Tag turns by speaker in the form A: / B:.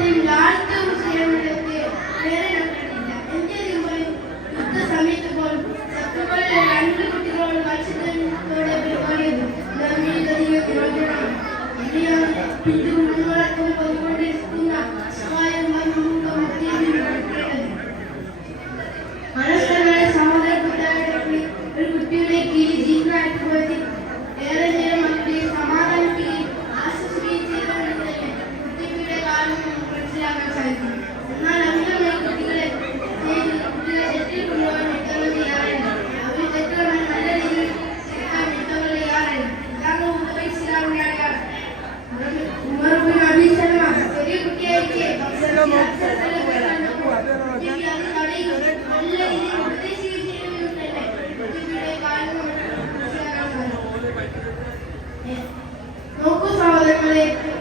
A: बिन लाल के मुझे मिलते मेरे नखरे لئو نو